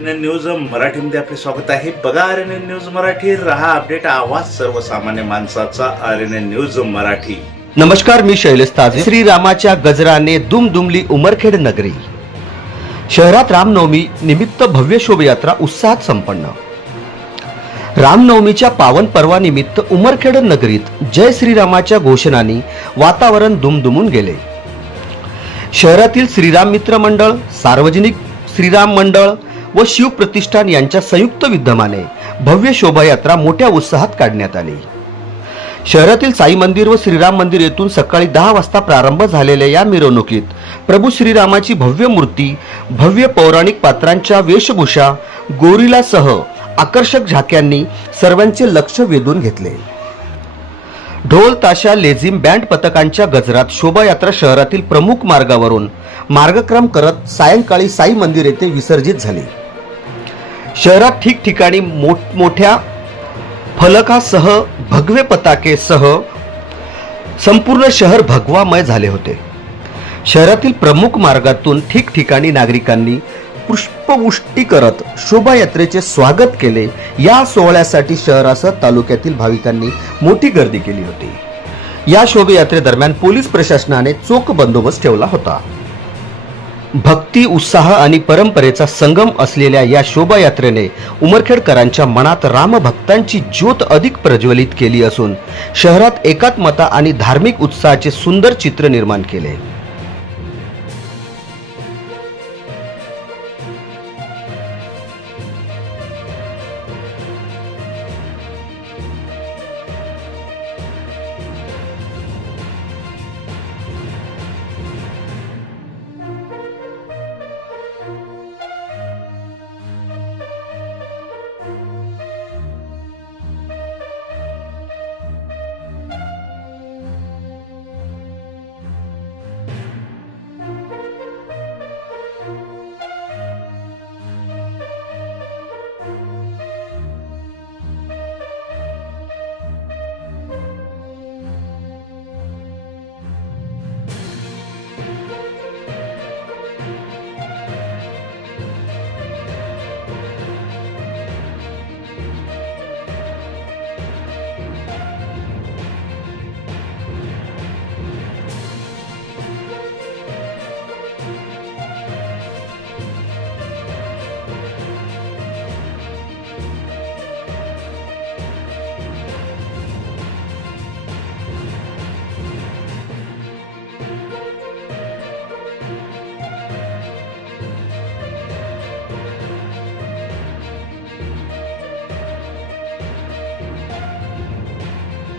RNN news मराठीमध्ये आपले स्वागत आहे. बघा RNN न्यूज मराठी, रहा अपडेट, आवाज सर्वसामान्य माणसाचा. RNN news Marathi. नमस्कार, मी शैलेश ताजे. श्रीरामाच्या गजराने दुमदुमली उमरखेड नगरी. शहरात रामनवमी निमित्त भव्य शोभायात्रा उत्साहात संपन्न. रामनवमीच्या पावन पर्वानिमित्त उमरखेड नगरीत जय श्रीरामाच्या घोषणांनी वातावरण दुमदुमून गेले. शहरातील श्रीराम मित्र मंडळ, सार्वजनिक श्रीराम मंडळ व शिवप्रतिष्ठान यांच्या संयुक्त विद्यमाने भव्य शोभायात्रा मोठ्या उत्साहात काढण्यात आली. शहरातील साई मंदिर व श्रीराम मंदिर येथून सकाळी 10 वाजता प्रारंभ झालेल्या या मिरवणुकीत प्रभू श्रीरामाची भव्य मूर्ती, भव्य पौराणिक पात्रांच्या वेशभूषा, गोरिलासह आकर्षक झाक्यांनी सर्वांचे लक्ष वेधून घेतले. ढोल ताशा लेझिम बँड पथकांच्या गजरात शोभायात्रा शहरातील प्रमुख मार्गावरून मार्गक्रम करत सायंकाळी साई मंदिर येथे विसर्जित झाली. शहरात ठिकठिकाणी मोठमोठ्या फलकासह भगवे पताकेसह संपूर्ण शहर भगवामय झाले होते. शहरातील प्रमुख मार्गातून ठिकठिकाणी नागरिकांनी पुष्पवृष्टी करत शोभायात्रेचे स्वागत केले. या सोहळ्यासाठी शहरासह तालुक्यातील भाविकांनी मोठी गर्दी केली होती. या शोभायात्रेदरम्यान पोलीस प्रशासनाने चोख बंदोबस्त ठेवला होता. भक्ती, उत्साह आणि परंपरेचा संगम असलेल्या या शोभायात्रेने उमरखेडकरांच्या मनात रामभक्तांची ज्योत अधिक प्रज्वलित केली असून शहरात एकात्मता आणि धार्मिक उत्साहाचे सुंदर चित्र निर्माण केले.